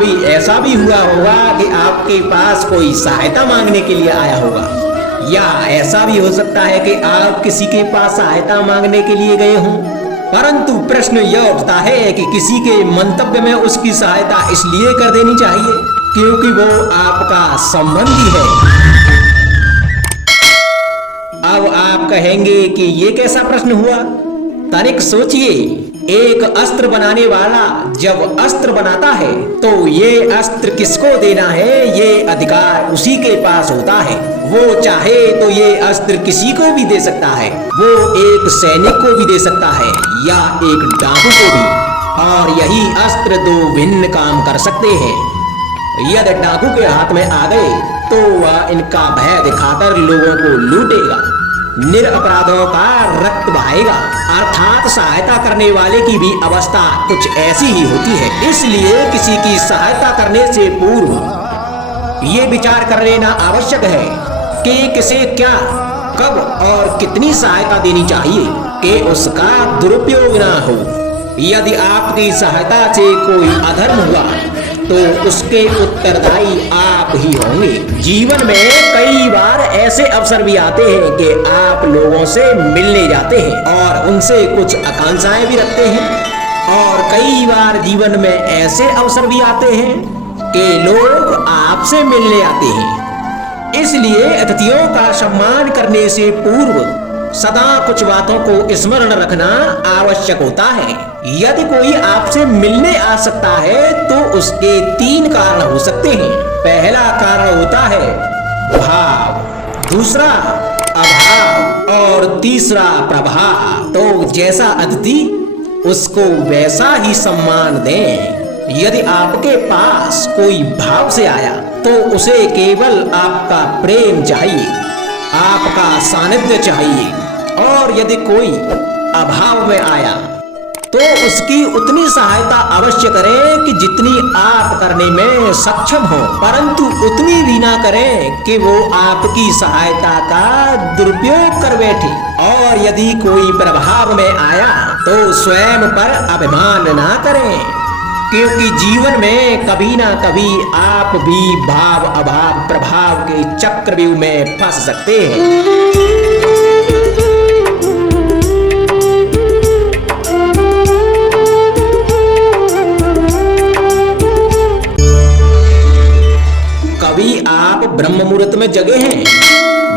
कभी ऐसा भी हुआ होगा कि आपके पास कोई सहायता मांगने के लिए आया होगा, या ऐसा भी हो सकता है कि आप किसी के पास सहायता मांगने के लिए गए हों, परंतु प्रश्न यह उठता है कि किसी के मंतव्य में उसकी सहायता इसलिए कर देनी चाहिए क्योंकि वो आपका संबंधी है। अब आप कहेंगे कि ये कैसा प्रश्न हुआ? तनिक सोचिए, एक अस्त्र बनाने वाला जब अस्त्र बनाता है तो ये अस्त्र किसको देना है, ये अधिकार उसी के पास होता है। वो चाहे तो ये अस्त्र किसी को भी दे सकता है, वो एक सैनिक को भी दे सकता है या एक डाकू को भी, और यही अस्त्र दो भिन्न काम कर सकते हैं। यदि डाकू के हाथ में आ गए तो वह इनका भय दिखाकर लोगों को लूटेगा, निरपराधों का रक्त बहाएगा, अर्थात सहायता करने वाले की भी अवस्था कुछ ऐसी ही होती है। इसलिए किसी की सहायता करने से पूर्व ये विचार कर लेना आवश्यक है कि किसे क्या, कब और कितनी सहायता देनी चाहिए कि उसका दुरुपयोग ना हो। यदि आपकी सहायता से कोई अधर्म हुआ तो उसके उत्तरदायी आप ही होंगे। जीवन में कई बार ऐसे अवसर भी आते हैं कि आप लोगों से मिलने जाते हैं और उनसे कुछ आकांक्षाएं भी रखते हैं, और कई बार जीवन में ऐसे अवसर भी आते हैं कि लोग आपसे मिलने आते हैं। इसलिए अतिथियों का सम्मान करने से पूर्व सदा कुछ बातों को स्मरण रखना आवश्यक होता है। यदि कोई आपसे मिलने आ सकता है तो उसके 3 कारण हो सकते हैं। पहला कारण होता है भाव, दूसरा अभाव और तीसरा प्रभाव। तो जैसा अतिथि उसको वैसा ही सम्मान दें। यदि आपके पास कोई भाव से आया तो उसे केवल आपका प्रेम चाहिए, आपका सानिध्य चाहिए, और यदि कोई अभाव में आया तो उसकी उतनी सहायता अवश्य करें कि जितनी आप करने में सक्षम हो, परंतु उतनी भी ना करें कि वो आपकी सहायता का दुरुपयोग कर बैठे। और यदि कोई प्रभाव में आया तो स्वयं पर अभिमान ना करें, क्योंकि जीवन में कभी ना कभी आप भी भाव अभाव प्रभाव के चक्रव्यूह में फंस सकते हैं। कभी आप ब्रह्म मुहूर्त में जगे हैं?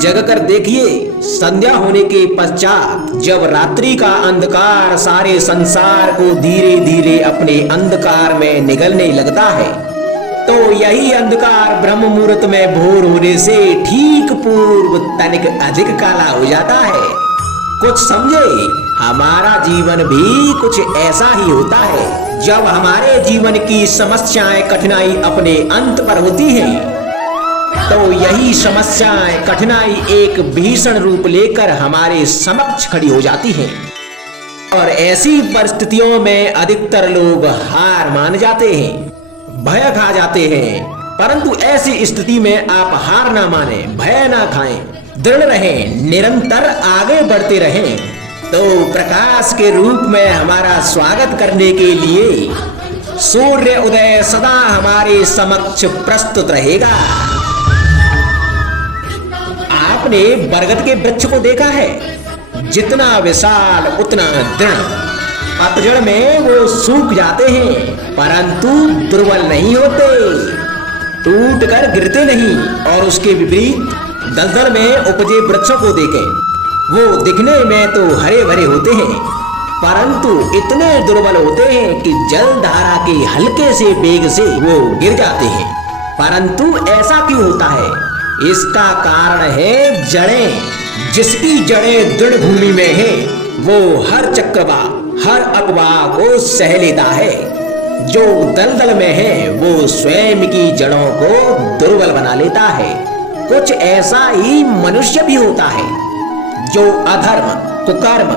जग कर देखिए, संध्या होने के पश्चात जब रात्रि का अंधकार सारे संसार को धीरे धीरे अपने अंधकार में निगलने लगता है, तो यही अंधकार ब्रह्म मुहूर्त में भोर होने से ठीक पूर्व तनिक अधिक काला हो जाता है। कुछ समझे, हमारा जीवन भी कुछ ऐसा ही होता है। जब हमारे जीवन की समस्याएं कठिनाई अपने अंत पर होती हैं, तो यही समस्याएं कठिनाई एक भीषण रूप लेकर हमारे समक्ष खड़ी हो जाती हैं, और ऐसी परिस्थितियों में अधिकतर लोग हार मान जाते हैं, भय खा जाते हैं। परंतु ऐसी स्थिति में आप हार ना माने, भय ना खाएं, दृढ़ रहें, निरंतर आगे बढ़ते रहें, तो प्रकाश के रूप में हमारा स्वागत करने के लिए सूर्य उदय सदा हमारे समक्ष प्रस्तुत रहेगा। आपने बरगद के वृक्ष को देखा है? जितना विशाल उतना दृढ़। पतझड़ में वो सूख जाते हैं परंतु दुर्बल नहीं होते, टूट कर गिरते नहीं। और उसके विपरीत दलदल में उपजे वृक्षों को देखें, वो दिखने में तो हरे भरे होते हैं परंतु इतने दुर्बल होते हैं कि जल धारा के हल्के से वेग से वो गिर जाते हैं। परंतु ऐसा क्यों होता है? इसका कारण है जड़ें। जिसकी जड़ें दृढ़ भूमि में है वो हर चक्रवात, हर अफवाह को सह लेता है। जो दलदल में है वो स्वयं की जड़ों को दुर्बल बना लेता है। कुछ ऐसा ही मनुष्य भी होता है जो अधर्म, कुकर्म,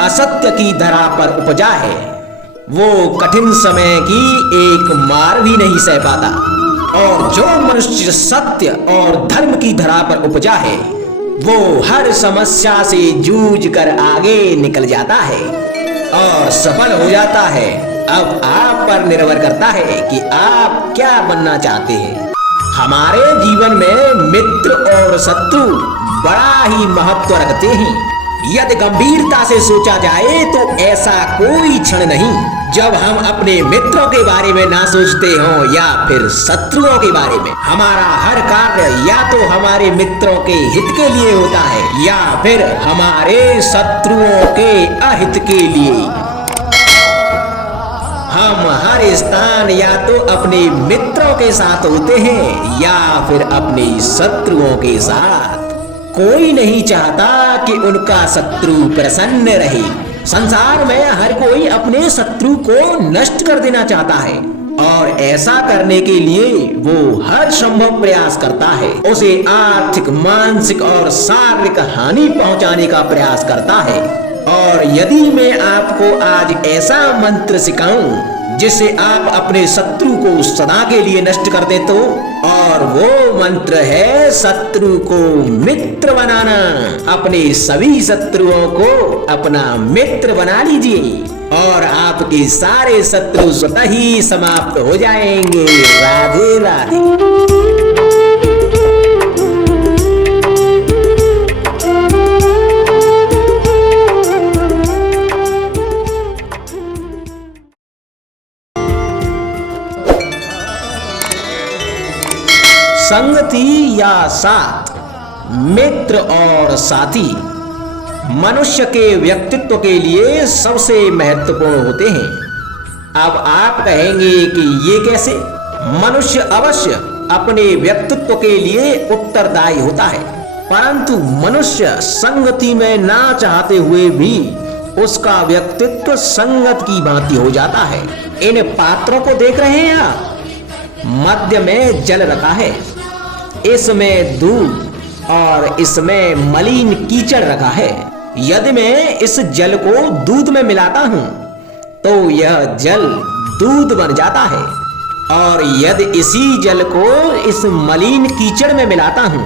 असत्य की धरा पर उपजा है। वो कठिन समय की एक मार भी नहीं सह पाता, और जो मनुष्य सत्य और धर्म की धरा पर उपजा है वो हर समस्या से जूझ कर आगे निकल जाता है और सफल हो जाता है। अब आप पर निर्भर करता है कि आप क्या बनना चाहते हैं। हमारे जीवन में मित्र और शत्रु बड़ा ही महत्व रखते हैं। यदि गंभीरता से सोचा जाए तो ऐसा कोई क्षण नहीं जब हम अपने मित्रों के बारे में ना सोचते हों या फिर शत्रुओं के बारे में। हमारा हर कार्य या तो हमारे मित्रों के हित के लिए होता है या फिर हमारे शत्रुओं के अहित के लिए। हम हर स्थान या तो अपने मित्रों के साथ होते हैं या फिर अपने शत्रुओं के साथ। कोई नहीं चाहता कि उनका शत्रु प्रसन्न रहे। संसार में हर कोई अपने शत्रु को नष्ट कर देना चाहता है और ऐसा करने के लिए वो हर संभव प्रयास करता है। उसे आर्थिक, मानसिक और शारीरिक हानि पहुंचाने का प्रयास करता है। और यदि मैं आपको आज ऐसा मंत्र सिखाऊं जिससे आप अपने शत्रु को सदा के लिए नष्ट कर दे तो, और वो मंत्र है शत्रु को मित्र बनाना। अपने सभी शत्रुओं को अपना मित्र बना लीजिए और आपके सारे शत्रु स्वतः ही समाप्त हो जाएंगे। राधे राधे। संगति या साथ, मित्र और साथी मनुष्य के व्यक्तित्व के लिए सबसे महत्वपूर्ण होते हैं। अब आप कहेंगे कि ये कैसे? मनुष्य अवश्य अपने व्यक्तित्व के लिए उत्तरदायी होता है, परंतु मनुष्य संगति में ना चाहते हुए भी उसका व्यक्तित्व संगत की भांति हो जाता है। इन पात्रों को देख रहे हैं आप? मध्य में जल रखा है, इसमें दूध और इसमें मलिन कीचड़ रखा है। यदि मैं इस जल को दूध में मिलाता हूं तो यह जल दूध बन जाता है, और यदि इसी जल को इस मलिन कीचड़ में मिलाता हूं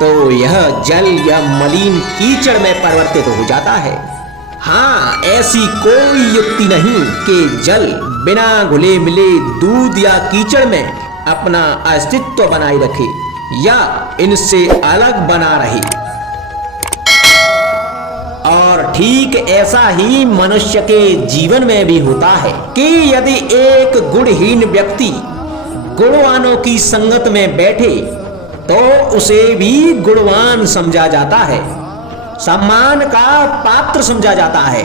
तो यह जल या मलिन कीचड़ में परिवर्तित हो जाता है। हाँ, ऐसी कोई युक्ति नहीं कि जल बिना घुले मिले दूध या कीचड़ में अपना अस्तित्व बनाए रखे या इनसे अलग बना रहे। और ठीक ऐसा ही मनुष्य के जीवन में भी होता है कि यदि एक गुणहीन व्यक्ति गुणवानों की संगत में बैठे तो उसे भी गुणवान समझा जाता है, सम्मान का पात्र समझा जाता है।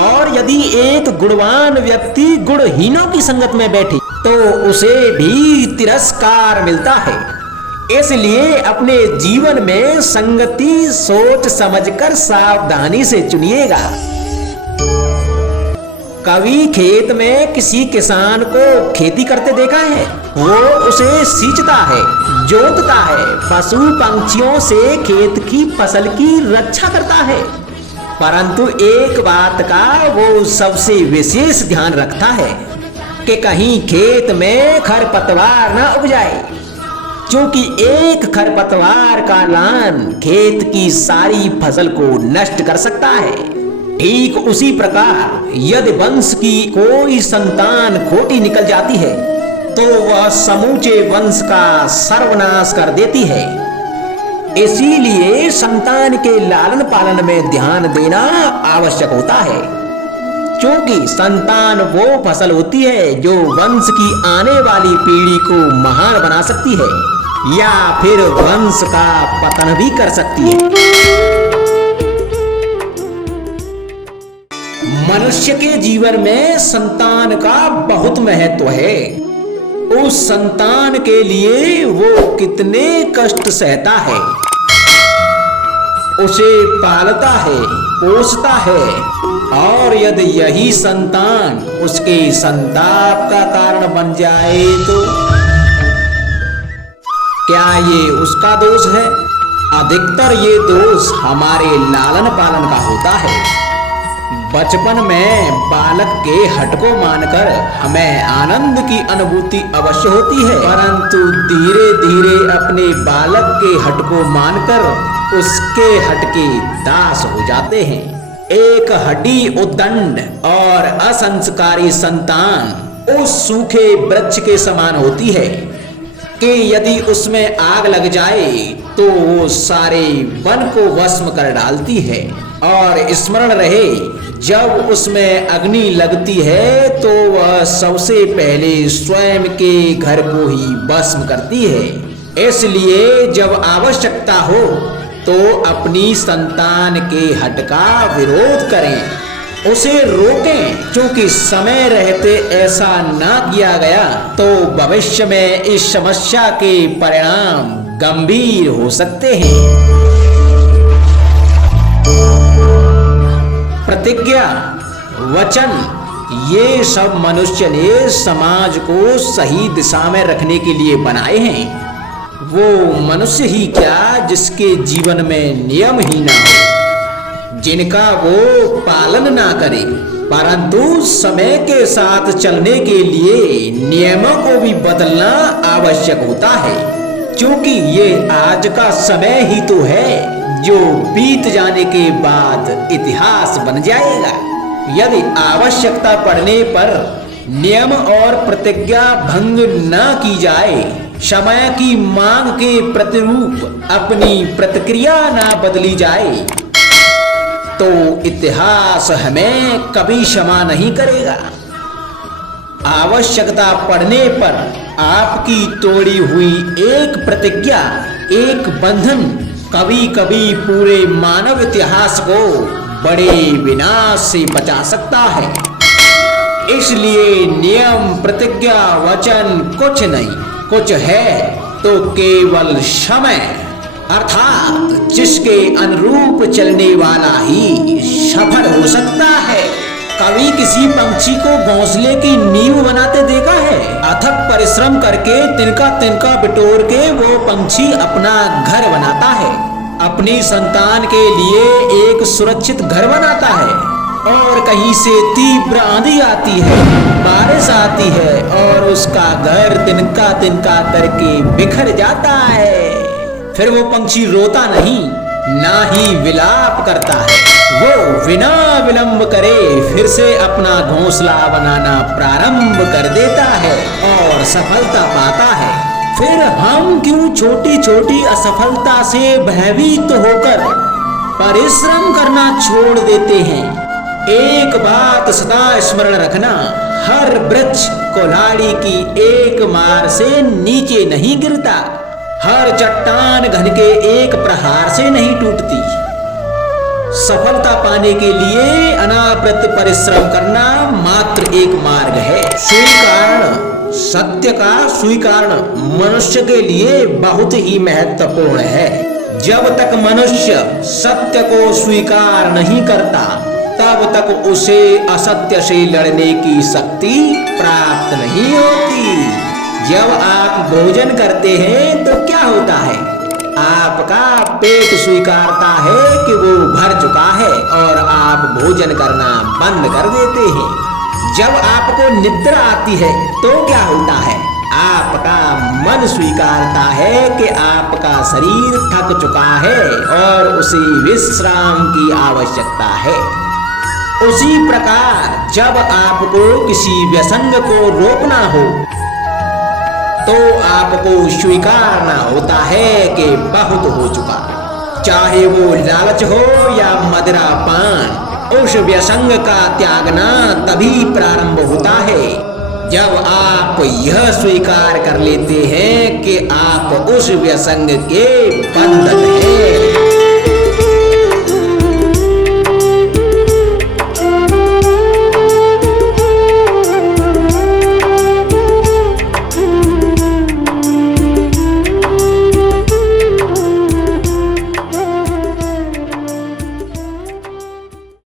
और यदि एक गुणवान व्यक्ति गुणहीनों की संगत में बैठे तो उसे भी तिरस्कार मिलता है। इसलिए अपने जीवन में संगति सोच समझकर सावधानी से चुनिएगा। कभी खेत में किसी किसान को खेती करते देखा है? वो उसे सींचता है, जोतता है, पशु पंछियों से खेत की फसल की रक्षा करता है, परंतु एक बात का वो सबसे विशेष ध्यान रखता है कि कहीं खेत में खरपतवार न उग जाए, क्योंकि एक खरपतवार का लान खेत की सारी फसल को नष्ट कर सकता है। ठीक उसी प्रकार यदि वंश की कोई संतान खोटी निकल जाती है तो वह समूचे वंश का सर्वनाश कर देती है। इसीलिए संतान के लालन पालन में ध्यान देना आवश्यक होता है, क्योंकि संतान वो फसल होती है जो वंश की आने वाली पीढ़ी को महान बना सकती है या फिर वंश का पतन भी कर सकती है। मनुष्य के जीवन में संतान का बहुत महत्व है। उस संतान के लिए वो कितने कष्ट सहता है, उसे पालता है, पोषता है, और यदि यही संतान उसके संताप का कारण बन जाए तो क्या ये उसका दोष है? अधिकतर ये दोष हमारे लालन पालन का होता है। बचपन में बालक के हठ को मानकर हमें आनंद की अनुभूति अवश्य होती है, परंतु धीरे धीरे अपने बालक के हठ को मानकर उसके हठ के दास हो जाते हैं। एक हड्डी उद्दंड और असंस्कारी संतान उस सूखे वृक्ष के समान होती है कि यदि उसमें आग लग जाए तो वो सारे वन को भस्म कर डालती है। और स्मरण रहे, जब उसमें अग्नि लगती है तो वह सबसे पहले स्वयं के घर को ही भस्म करती है। इसलिए जब आवश्यकता हो तो अपनी संतान के हट का विरोध करें, उसे रोकें, क्योंकि समय रहते ऐसा ना किया गया तो भविष्य में इस समस्या के परिणाम गंभीर हो सकते हैं। प्रतिज्ञा, वचन, ये सब मनुष्य ने समाज को सही दिशा में रखने के लिए बनाए हैं। वो मनुष्य ही क्या जिसके जीवन में नियम ही ना हो, जिनका वो पालन ना करे, परंतु समय के साथ चलने के लिए नियमों को भी बदलना आवश्यक होता है, क्योंकि ये आज का समय ही तो है जो बीत जाने के बाद इतिहास बन जाएगा। यदि आवश्यकता पड़ने पर नियम और प्रतिज्ञा भंग न की जाए, समय की मांग के प्रतिरूप अपनी प्रतिक्रिया न बदली जाए, तो इतिहास हमें कभी क्षमा नहीं करेगा। आवश्यकता पड़ने पर आपकी तोड़ी हुई एक प्रतिज्ञा, एक बंधन कभी कभी पूरे मानव इतिहास को बड़े विनाश से बचा सकता है। इसलिए नियम, प्रतिज्ञा, वचन कुछ नहीं, कुछ है तो केवल समय, अर्थात जिसके अनुरूप चलने वाला ही सफल हो सकता है। कभी किसी पंछी को घोंसले की नींव बनाते देखा है? अथक परिश्रम करके तिनका तिनका बिटोर के वो पंछी अपना घर बनाता है, अपनी संतान के लिए एक सुरक्षित घर बनाता है। और कहीं से तीव्र आंधी आती है, बारिश आती है और उसका घर तिनका तिनका करके बिखर जाता है। फिर वो पंछी रोता नहीं, ना ही विलाप करता है, वो बिना विलंब करे फिर से अपना घोंसला बनाना प्रारंभ कर देता है और सफलता पाता है। फिर हम क्यों छोटी छोटी असफलता से भयभीत होकर परिश्रम करना छोड़ देते हैं? एक बात सदा स्मरण रखना, हर वृक्ष कुल्हाड़ी की एक मार से नीचे नहीं गिरता, हर चट्टान घन के एक प्रहार से नहीं टूटती। सफलता पाने के लिए अनावृत परिश्रम करना मात्र एक मार्ग है। स्वीकरण, सत्य का स्वीकरण मनुष्य के लिए बहुत ही महत्वपूर्ण है। जब तक मनुष्य सत्य को स्वीकार नहीं करता, तब तक उसे असत्य से लड़ने की शक्ति प्राप्त नहीं होती। जब आप भोजन करते हैं तो क्या होता है? आपका पेट स्वीकारता है कि वो भर चुका है और आप भोजन करना बंद कर देते हैं। जब आपको निद्रा आती है तो क्या होता है? आपका मन स्वीकारता है कि आपका शरीर थक चुका है और उसे विश्राम की आवश्यकता है। उसी प्रकार जब आपको किसी व्यसंग को रोकना हो तो आपको स्वीकारना होता है कि बहुत हो चुका, चाहे वो लालच हो या मदिरा पान। उस व्यसंग का त्यागना तभी प्रारंभ होता है जब आप यह स्वीकार कर लेते हैं कि आप उस व्यसंग के बंधन हैं।